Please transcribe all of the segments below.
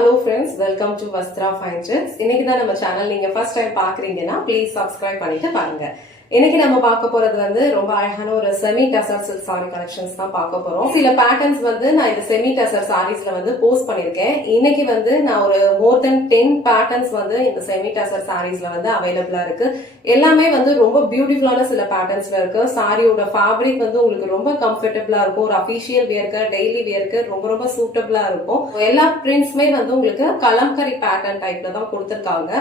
hello friends, welcome to Vastra Fine Trends. இன்னைக்கு தான் நம்ம சேனல் நீங்க ஃபர்ஸ்ட் டைம் பாக்குறீங்கன்னா ப்ளீஸ் சப்ஸ்கிரைப் பண்ணிட்டு பாருங்க. இன்னைக்கு நம்ம பார்க்க போறது வந்து ரொம்ப அழகான ஒரு semi tussar silk sorry collections தான் பார்க்க போறோம். சில பேட்டர்ன்ஸ் வந்து நான் இந்த செமி டசர் சாரீஸ்ல வந்து போஸ்ட் பண்ணிருக்கேன். இன்னைக்கு வந்து நான் ஒரு மோர் தென் 10 பேட்டர்ன்ஸ் வந்து இந்த செமி டசர் சாரீஸ்ல வந்து அவைலபிளா இருக்கு. எல்லாமே வந்து ரொம்ப பியூட்டிஃபுல்லான சில பேட்டர்ன்ஸ்ல இருக்கு. சாரியோட ஃபேப்ரிக் வந்து உங்களுக்கு ரொம்ப கம்ஃபர்டபுளா இருக்கும். ஒரு அபிஷியல் வியர்க்கு, டெய்லி வியர்க்கு ரொம்ப ரொம்ப சூட்டபிளா இருக்கும். எல்லா பிரிண்ட்ஸ்மே வந்து உங்களுக்கு கலம்கரி பேட்டர்ன் டைப்ல தான் கொடுத்திருக்காங்க.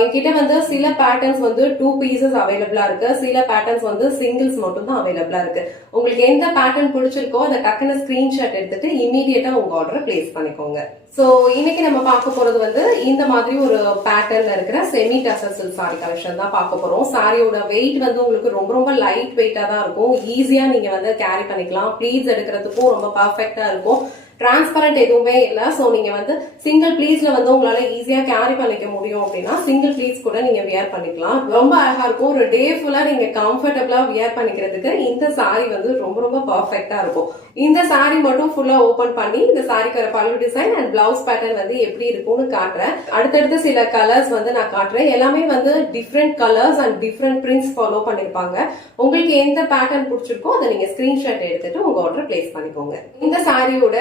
என்கிட்ட வந்து சில பேட்டர்ன்ஸ் வந்து 2 பீசஸ் அவைலபிளா இருக்கு. சில பேட்டர்ன்ஸ் வந்து சிங்கிள்ஸ் மட்டும் தான் அவைலபிளா இருக்கு. உங்களுக்கு எந்த பேட்டர்ன் பிடிச்சிருக்கோ அதை டக்குன்னு ஸ்கிரீன்ஷாட் எடுத்துட்டு இமீடியட்டா உங்க ஆர்டரை பிளேஸ் பண்ணிக்கோங்க. சோ இன்னைக்கு நம்ம பார்க்க போறது வந்து இந்த மாதிரி ஒரு பேட்டர்ன்ல இருக்கிற semi tussar silk sorry collection தான் பார்க்க போறோம். சாரியோட வெயிட் வந்து உங்களுக்கு ரொம்ப ரொம்ப லைட் வெயிட்டா தான் இருக்கும். ஈஸியா நீங்க வந்து கேரி பண்ணிக்கலாம். ப்ளீட்ஸ் எடுக்கிறதுக்கும் ரொம்ப பர்ஃபெக்டா இருக்கும். டிரான்ஸ்பரண்ட் எதுவுமே இல்ல. சோ நீங்க வந்து சிங்கிள் ப்ளீட்ஸ்ல வந்து உங்களால ஈஸியா கேரி பண்ணிக்க முடியும் அப்படின்னா சிங்கிள் ப்ளீட்ஸ் கூட நீங்க வியர் பண்ணிக்கலாம். ரொம்ப அழகா இருக்கும். ஒரு டே ஃபுல்லா நீங்க கம்ஃபர்டபுளா வியர் பண்ணிக்கிறதுக்கு இந்த சாரி வந்து ரொம்ப ரொம்ப பர்ஃபெக்டா இருக்கும். இந்த சாரி மட்டும் ஃபுல்லா ஓபன் பண்ணி இந்த சாரிக்கு பல்லு டிசைன் அண்ட் பிளவுஸ் பேட்டர்ன் வந்து எப்படி இருக்கும்னு காட்டுறேன். அடுத்தடுத்து சில கலர்ஸ் வந்து நான் காட்டுறேன். எல்லாமே வந்து different colours and different prints follow பண்ணிருப்பாங்க. உங்களுக்கு எந்த பேட்டர்ன் பிடிச்சிருக்கோ அதை நீங்க ஸ்கிரீன்ஷாட் எடுத்துட்டு உங்க ஆர்டர் பிளேஸ் பண்ணிக்கோங்க. இந்த சாரியோட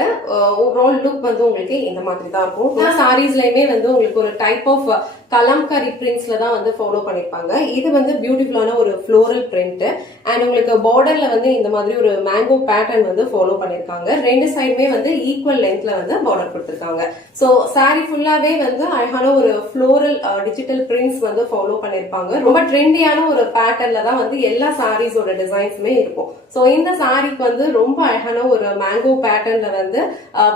ஓவரால் லுக் வந்து உங்களுக்கு இந்த மாதிரி தான் இருக்கும். எல்லா சாரீஸ்லயுமே வந்து உங்களுக்கு ஒரு டைப் ஆஃப் கலம்கரி பிரிண்ட்ஸ்ல தான் வந்து ஃபாலோ பண்ணிருப்பாங்க. இது வந்து பியூட்டிஃபுல்லான ஒரு ஃப்ளோரல் பிரிண்ட் அண்ட் உங்களுக்கு பார்டர்ல வந்து இந்த மாதிரி ஒரு மேங்கோ பேட்டர்ன் வந்து ஃபாலோ பண்ணிருக்காங்க. ரெண்டு சைடுமே வந்து ஈக்குவல் லென்த்ல வந்து பார்டர் கொடுத்திருக்காங்க. சோ சாரி ஃபுல்லாவே வந்து அழகான ஒரு ஃப்ளோரல் டிஜிட்டல் பிரிண்ட்ஸ் வந்து ஃபாலோ பண்ணிருப்பாங்க. ரொம்ப ட்ரெண்டியான ஒரு பேட்டர்ன்ல தான் வந்து எல்லா சாரீஸோட டிசைன்ஸுமே இருக்கும். சோ இந்த சாரிக்கு வந்து ரொம்ப அழகான ஒரு மேங்கோ பேட்டர்ன்ல வந்து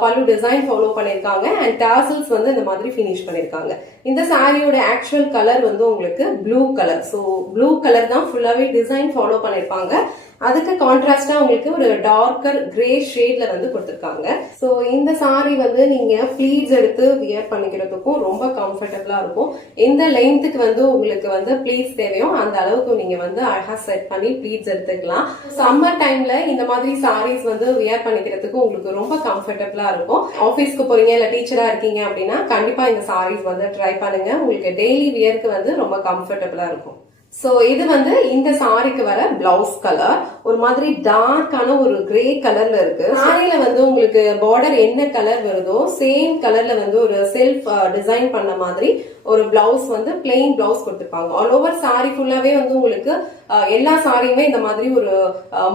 பல்லு டிசைன் ஃபாலோ பண்ணிருக்காங்க அண்ட் டாசல்ஸ் வந்து இந்த மாதிரி பினிஷ் பண்ணிருக்காங்க. இந்த சாரியோட ஆக்சுவல் கலர் வந்து உங்களுக்கு blue colour. So blue colour தான் ஃபுல்லாவே டிசைன் ஃபாலோ பண்ணிருப்பாங்க. அதுக்கு கான்ட்ராஸ்டா உங்களுக்கு ஒரு டார்க்கர் கிரே ஷேட்ல வந்து கொடுத்திருக்காங்க. சோ இந்த சாரி வந்து நீங்க ப்ளீட்ஸ் எடுத்து வியர் பண்ணிக்கிறதுக்கும் ரொம்ப கம்ஃபர்டபுளா இருக்கும். எந்த லென்த்துக்கு வந்து உங்களுக்கு வந்து ப்ளீட்ஸ் தேவையோ அந்த அளவுக்கு நீங்க வந்து அழகா செட் பண்ணி ப்ளீட்ஸ் எடுத்துக்கலாம். சம்மர் டைம்ல இந்த மாதிரி சாரீஸ் வந்து வியர் பண்ணிக்கிறதுக்கு உங்களுக்கு ரொம்ப கம்ஃபர்டபுளா இருக்கும். ஆபீஸ்க்கு போறீங்க இல்ல டீச்சரா இருக்கீங்க அப்படின்னா கண்டிப்பா இந்த சாரீஸ் வந்து ட்ரை பண்ணுங்க. உங்களுக்கு டெய்லி வியர்க்கு வந்து ரொம்ப கம்ஃபர்டபுளா இருக்கும். சோ இது வந்து இந்த சாரிக்கு வர பிளவுஸ் கலர் ஒரு மாதிரி டார்க்கான ஒரு கிரே கலர்ல இருக்கு. சாரியில வந்து உங்களுக்கு பார்டர் என்ன கலர் வருதோ சேம் கலர்ல வந்து ஒரு செல்ஃப் டிசைன் பண்ண மாதிரி ஒரு பிளவுஸ் வந்து பிளெயின் பிளவுஸ் கொடுத்திருப்பாங்க. ஆல் ஓவர் சாரி ஃபுல்லாவே வந்து உங்களுக்கு எல்லா சாரியுமே இந்த மாதிரி ஒரு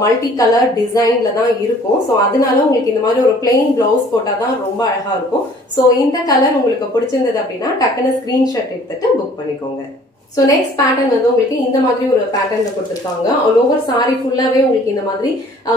மல்டி கலர் டிசைன்ல தான் இருக்கும். சோ அதனால உங்களுக்கு இந்த மாதிரி ஒரு பிளெயின் பிளவுஸ் போட்டாதான் ரொம்ப அழகா இருக்கும். சோ இந்த கலர் உங்களுக்கு பிடிச்சிருந்தது அப்படின்னா டக்குன்னு ஸ்கிரீன்ஷாட் எடுத்துட்டு புக் பண்ணிக்கோங்க. சோ நெக்ஸ்ட் பேட்டர்ன் வந்து உங்களுக்கு இந்த மாதிரி ஒரு பேட்டர்ன்ல கொடுத்திருக்காங்க. ஆல் ஓவர் சாரி ஃபுல்லாவே உங்களுக்கு இந்த மாதிரி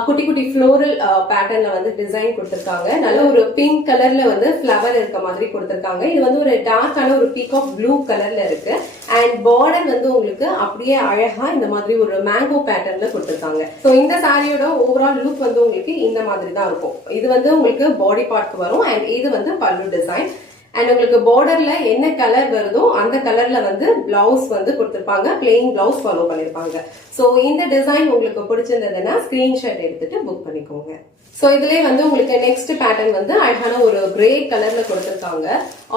குட்டி குட்டி ஃப்ளோரல் பேட்டர்ன்ல வந்து டிசைன் கொடுத்திருக்காங்க. நல்ல ஒரு பிங்க் கலர்ல வந்து ஃபிளவர் இருக்க மாதிரி கொடுத்திருக்காங்க. இது வந்து ஒரு டார்க்கான ஒரு பீகாக் ப்ளூ கலர்ல இருக்கு அண்ட் பார்டர் வந்து உங்களுக்கு அப்படியே அழகா இந்த மாதிரி ஒரு மேங்கோ பேட்டர்ன்ல கொடுத்திருக்காங்க. சோ இந்த சாரியோட ஓவரால் லுக் வந்து உங்களுக்கு இந்த மாதிரி தான் இருக்கும். இது வந்து உங்களுக்கு பாடி பார்ட்க்கு வரும் அண்ட் இது வந்து பல்லு டிசைன் அண்ட் உங்களுக்கு பார்டர்ல என்ன கலர் வருதோ அந்த கலர்ல வந்து பிளவுஸ் வந்து கொடுத்திருப்பாங்க. பிளெயின் பிளவுஸ் ஃபாலோ பண்ணிருப்பாங்க. சோ இந்த டிசைன் உங்களுக்கு பிடிச்சிருந்ததுன்னா ஸ்கிரீன்ஷாட் எடுத்துட்டு புக் பண்ணிக்கோங்க. சோ இதுலயே வந்து உங்களுக்கு நெக்ஸ்ட் பேட்டர்ன் வந்து அழகான ஒரு கிரே கலர்ல கொடுத்திருக்காங்க.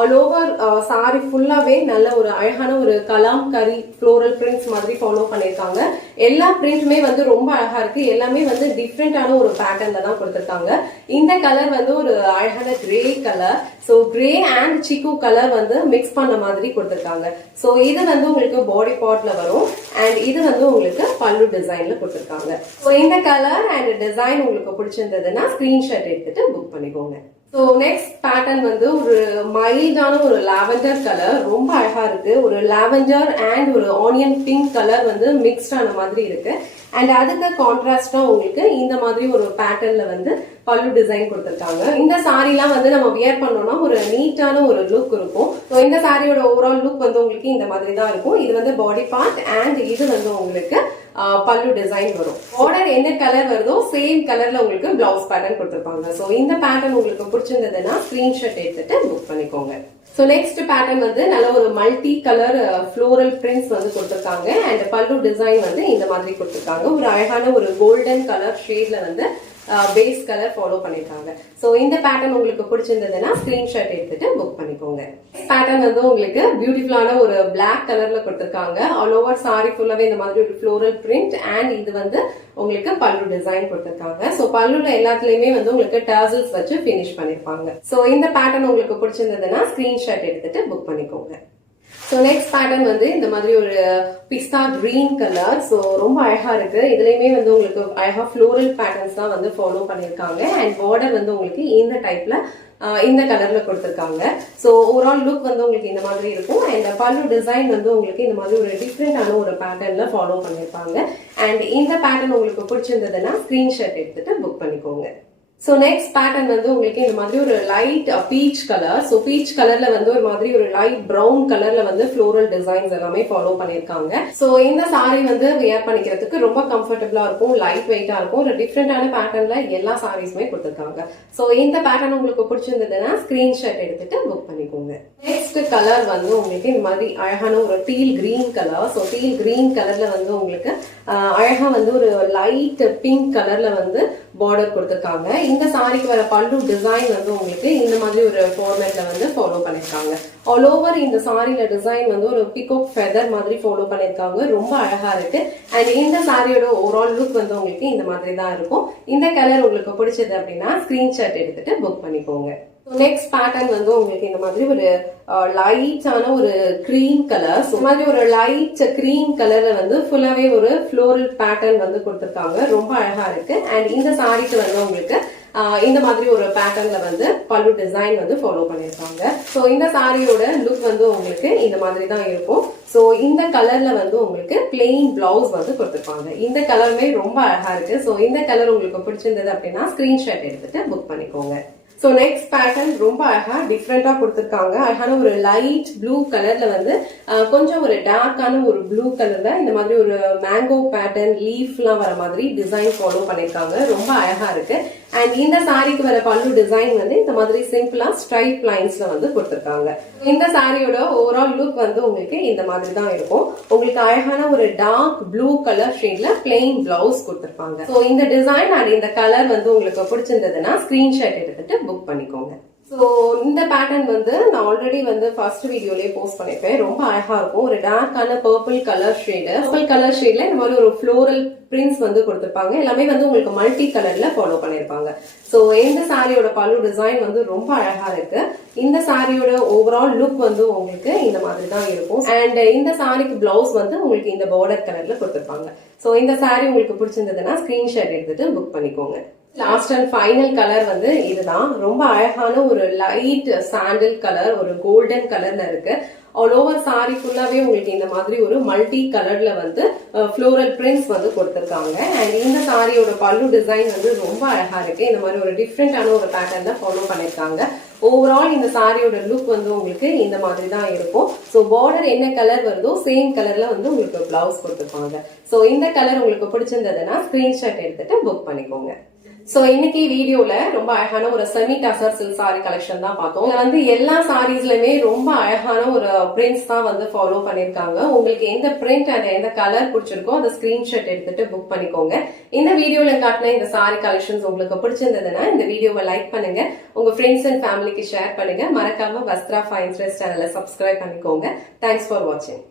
ஆல் ஓவர் சாரி ஃபுல்லாவே நல்ல ஒரு அழகான ஒரு கலாம்கரி ஃப்ளோரல் பிரிண்ட்ஸ் மாதிரி ஃபாலோ பண்ணிருக்காங்க. எல்லா பிரிண்ட்டுமே வந்து ரொம்ப அழகா இருக்கு. எல்லாமே வந்து டிஃப்ரெண்டான ஒரு பேட்டர்ன்ல தான் கொடுத்திருக்காங்க. இந்த கலர் வந்து ஒரு அழகான grey colour. So grey and சிக்கு கலர் வந்து மிக்ஸ் பண்ண மாதிரி கொடுத்திருக்காங்க. சோ இது வந்து உங்களுக்கு பாடி பார்ட்ல வரும் அண்ட் இது வந்து உங்களுக்கு பல்லு டிசைன்ல கொடுத்திருக்காங்க. சோ இந்த கலர் அண்ட் டிசைன் உங்களுக்கு பிடிச்சிருந்ததுன்னா ஸ்கிரீன்ஷாட் எடுத்துட்டு புக் பண்ணிக்கோங்க. சோ நெக்ஸ்ட் பேட்டர்ன் வந்து ஒரு மைல்டான ஒரு லாவெண்டர் கலர் ரொம்ப அழகா இருக்கு. ஒரு லாவெண்டர் அண்ட் ஒரு ஆனியன் பிங்க் கலர் வந்து மிக்ஸ்ட் ஆன மாதிரி இருக்கு அண்ட் அதுக்கு கான்ட்ராஸ்டா உங்களுக்கு இந்த மாதிரி ஒரு பேட்டர்ன்ல வந்து பல்லு டிசைன் கொடுத்திருக்காங்க. இந்த சாரி எல்லாம் வந்து நம்ம வியர் பண்ணோம்னா ஒரு நீட்டான ஒரு லுக் இருக்கும். இந்த சாரியோட ஓவரால் லுக் வந்து உங்களுக்கு இந்த மாதிரி தான் இருக்கும். இது வந்து பாடி பார்ட் அண்ட் இது வந்து உங்களுக்கு பல்லு டிசைன் வரும். பார்டர் என்ன கலர் வருதோ சேம் கலர்ல உங்களுக்கு பிளவுஸ் பேட்டர்ன் கொடுத்திருப்பாங்க. சோ இந்த பேட்டர்ன் உங்களுக்கு பிடிச்சிருந்ததுன்னா ஸ்கிரீன்ஷாட் எடுத்துட்டு புக் பண்ணிக்கோங்க. சோ நெக்ஸ்ட் பேட்டர்ன் வந்து நல்ல ஒரு மல்டி கலர் ஃப்ளோரல் பிரிண்ட்ஸ் வந்து கொடுத்திருக்காங்க அண்ட் பல்லு டிசைன் வந்து இந்த மாதிரி கொடுத்திருக்காங்க. ஒரு அழகான ஒரு கோல்டன் கலர் ஷேட்ல வந்து பேஸ் கலர் ஃபாலோ பண்ணிருக்காங்க. சோ இந்த பேட்டர்ன் உங்களுக்கு பிடிச்சிருந்ததுன்னா ஸ்கிரீன்ஷாட் எடுத்துட்டு புக் பண்ணிக்கோங்க. பேட்டர்ன் வந்து உங்களுக்கு பியூட்டிஃபுல்லான ஒரு பிளாக் கலர்ல கொடுத்திருக்காங்க. ஆல் ஓவர் சாரி ஃபுல்லாவே இந்த மாதிரி ஒரு ஃப்ளோரல் பிரிண்ட் அண்ட் இது வந்து உங்களுக்கு பல்லு டிசைன் கொடுத்திருக்காங்க. சோ பல்லுல எல்லாத்துலயுமே வந்து உங்களுக்கு டர்சல்ஸ் வச்சு பினிஷ் பண்ணிருப்பாங்க. சோ இந்த பேட்டர்ன் உங்களுக்கு பிடிச்சிருந்ததுன்னா ஸ்கிரீன்ஷாட் எடுத்துட்டு புக் பண்ணிக்கோங்க. சோ நெக்ஸ்ட் பேட்டர்ன் வந்து இந்த மாதிரி ஒரு பிஸ்தா கிரீன் கலர். சோ ரொம்ப அழகா இருக்கு. இதுலயுமே வந்து உங்களுக்கு அழகா ஃப்ளோரல் பேட்டர்ன்ஸ் தான் வந்து ஃபாலோ பண்ணிருக்காங்க. அண்ட் பார்டர் வந்து உங்களுக்கு இந்த டைப்ல இந்த கலர்ல கொடுத்திருக்காங்க. சோ ஓவரால் லுக் வந்து உங்களுக்கு இந்த மாதிரி இருக்கும். அண்ட் பல்லு டிசைன் வந்து உங்களுக்கு இந்த மாதிரி ஒரு டிஃப்ரெண்டான ஒரு பேட்டர்ன்ல ஃபாலோ பண்ணிருப்பாங்க. அண்ட் இந்த பேட்டர்ன் உங்களுக்கு பிடிச்சிருந்ததுன்னா ஸ்கிரீன்ஷாட் எடுத்துட்டு புக் பண்ணிக்கோங்க. சோ நெக்ஸ்ட் பேட்டர்ன் வந்து உங்களுக்கு இந்த மாதிரி ஒரு light peach colour. So beach கலர்ல வந்து ஒரு மாதிரி ஒரு லைட் பிரவுன் கலர்ல வந்து ஃப்ளோரல் டிசைன்ஸ் எல்லாமே ஃபாலோ பண்ணிருக்காங்க. சோ இந்த சாரி வந்து வியர் பண்ணிக்கிறதுக்கு ரொம்ப கம்ஃபர்டபுளா இருக்கும், லைட் வெயிட்டா இருக்கும். ஒரு டிஃப்ரெண்டான பேட்டர்ன்ல எல்லா சாரீஸுமே கொடுத்திருக்காங்க. சோ இந்த பேட்டர்ன் உங்களுக்கு பிடிச்சிருந்ததுன்னா ஸ்கிரீன்ஷாட் எடுத்துட்டு புக் பண்ணிக்கோங்க. நெக்ஸ்ட் கலர் வந்து உங்களுக்கு இந்த மாதிரி அழகான ஒரு deal green colour. So deal green கலர்ல வந்து உங்களுக்கு அழகா வந்து ஒரு லைட் பிங்க் கலர்ல வந்து பார்டர் கொடுத்திருக்காங்க. இந்த சாரிக்கு வர பல்லு டிசைன் வந்து உங்களுக்கு இந்த மாதிரி ஒரு ஃபார்மேட்ல வந்து ஃபாலோ பண்ணிருக்காங்க. ஆல் ஓவர் இந்த சாரியில டிசைன் வந்து ஒரு பிகாக் ஃபெதர் மாதிரி ஃபாலோ பண்ணிருக்காங்க. ரொம்ப அழகா இருக்கு. அண்ட் இந்த சாரியோட ஓவரால் லுக் வந்து உங்களுக்கு இந்த மாதிரி தான் இருக்கும். இந்த கலர் உங்களுக்கு பிடிச்சது அப்படின்னா ஸ்கிரீன்ஷாட் எடுத்துட்டு புக் பண்ணிக்கோங்க. நெக்ஸ்ட் பேட்டர்ன் வந்து உங்களுக்கு இந்த மாதிரி ஒரு லைட்டான ஒரு கிரீம் கலர். இந்த மாதிரி ஒரு லைட் கிரீம் கலர்ல வந்து ஃபுல்லாவே ஒரு ஃப்ளோரல் பேட்டர்ன் வந்து கொடுத்திருக்காங்க. ரொம்ப அழகா இருக்கு. அண்ட் இந்த சாரிக்கு வந்து உங்களுக்கு இந்த மாதிரி ஒரு பேட்டர்ன்ல வந்து பல்லு டிசைன் வந்து ஃபாலோ பண்ணிருக்காங்க. சோ இந்த சாரியோட லுக் வந்து உங்களுக்கு இந்த மாதிரி தான் இருக்கும். சோ இந்த கலர்ல வந்து உங்களுக்கு பிளெயின் பிளவுஸ் வந்து கொடுத்திருப்பாங்க. இந்த கலருமே ரொம்ப அழகா இருக்கு. சோ இந்த கலர் உங்களுக்கு பிடிச்சிருந்தது அப்படின்னா ஸ்கிரீன்ஷாட் எடுத்துட்டு புக் பண்ணிக்கோங்க. சோ நெக்ஸ்ட் பேட்டர்ன் ரொம்ப அழகா டிஃப்ரெண்டா கொடுத்திருக்காங்க. அழகான ஒரு லைட் ப்ளூ கலர்ல வந்து கொஞ்சம் ஒரு டார்க்கான ஒரு ப்ளூ கலர்ல இந்த மாதிரி ஒரு மேங்கோ பேட்டர்ன் லீஃப் எல்லாம் வர மாதிரி டிசைன் ஃபாலோ பண்ணிருக்காங்க. ரொம்ப அழகா இருக்கு. அண்ட் இந்த சாரிக்கு வர பல்லு டிசைன் வந்து இந்த மாதிரி சிம்பிளா ஸ்ட்ரைட் லைன்ஸ்ல வந்து கொடுத்திருக்காங்க. இந்த சாரியோட ஓவரால் லுக் வந்து உங்களுக்கு இந்த மாதிரி தான் இருக்கும். உங்களுக்கு அழகான ஒரு டார்க் ப்ளூ கலர் ஷேட்ல பிளெயின் பிளவுஸ் கொடுத்திருப்பாங்க. சோ இந்த டிசைன் அண்ட் இந்த கலர் வந்து உங்களுக்கு பிடிச்சிருந்ததுன்னா ஸ்கிரீன்ஷாட் எடுத்துட்டு புக் பண்ணிக்கோங்க. சோ இந்த பேட்டர்ன் வந்து நான் ஆல்ரெடி வந்து ஃபர்ஸ்ட் வீடியோலயே போஸ்ட் பண்ணிருப்பேன். ரொம்ப அழகா இருக்கும். ஒரு டார்க்கான பர்பிள் கலர் ஷேட்ல இந்த மாதிரி ஒரு ஃப்ளோரல் பிரிண்ட்ஸ் வந்து கொடுத்திருப்பாங்க. எல்லாமே வந்து உங்களுக்கு மல்டி கலர்ல ஃபாலோ பண்ணிருப்பாங்க. சோ இந்த சாரியோட பல்லு டிசைன் வந்து ரொம்ப அழகா இருக்கு. இந்த சாரியோட ஓவரால் லுக் வந்து உங்களுக்கு இந்த மாதிரி தான் இருக்கும். அண்ட் இந்த சாரிக்கு பிளவுஸ் வந்து உங்களுக்கு இந்த பார்டர் கலர்ல கொடுத்திருப்பாங்க. சோ இந்த சாரி உங்களுக்கு பிடிச்சிருந்ததுன்னா ஸ்கிரீன்ஷாட் எடுத்துட்டு புக் பண்ணிக்கோங்க. லாஸ்ட் அண்ட் ஃபைனல் கலர் வந்து இதுதான். ரொம்ப அழகான ஒரு லைட் சாண்டில் கலர், ஒரு கோல்டன் கலர்ல இருக்கு. ஆல் ஓவர் சாரி ஃபுல்லாவே உங்களுக்கு இந்த மாதிரி ஒரு மல்டி கலர்ல வந்து ஃப்ளோரல் பிரிண்ட்ஸ் வந்து கொடுத்திருக்காங்க. அண்ட் இந்த சாரியோட பல்லு டிசைன் வந்து ரொம்ப அழகா இருக்கு. இந்த மாதிரி ஒரு டிஃப்ரெண்டான ஒரு பேட்டர்ன்ல ஃபாலோ பண்ணிருக்காங்க. ஓவரால் இந்த சாரியோட லுக் வந்து உங்களுக்கு இந்த மாதிரி தான் இருக்கும். சோ பார்டர் என்ன கலர் வருதோ சேம் கலர்ல வந்து உங்களுக்கு பிளவுஸ் கொடுத்திருப்பாங்க. சோ இந்த கலர் உங்களுக்கு பிடிச்சிருந்ததுன்னா ஸ்கிரீன்ஷாட் எடுத்துட்டு புக் பண்ணிக்கோங்க. சோ இன்னைக்கு வீடியோல ரொம்ப அழகான ஒரு semi tussar silk sorry collection தான் பார்த்தோம். இதுல வந்து எல்லா சாரீஸ்லயுமே ரொம்ப அழகான ஒரு பிரிண்ட்ஸ் தான் வந்து ஃபாலோ பண்ணிருக்காங்க. உங்களுக்கு எந்த பிரிண்ட் அண்ட் எந்த கலர் பிடிச்சிருக்கோ அதை ஸ்கிரீன்ஷாட் எடுத்துட்டு புக் பண்ணிக்கோங்க. இந்த வீடியோல காட்டின இந்த சாரி கலெக்ஷன்ஸ் உங்களுக்கு பிடிச்சிருந்ததுன்னா இந்த வீடியோவை லைக் பண்ணுங்க, உங்க ஃப்ரெண்ட்ஸ் அண்ட் ஃபேமிலிக்கு ஷேர் பண்ணுங்க. மறக்காம வஸ்த்ரா ஃபைன் ட்ரெஸ் சேனலை சப்ஸ்கிரைப் பண்ணிக்கோங்க. தேங்க்ஸ் ஃபார் வாட்சிங்.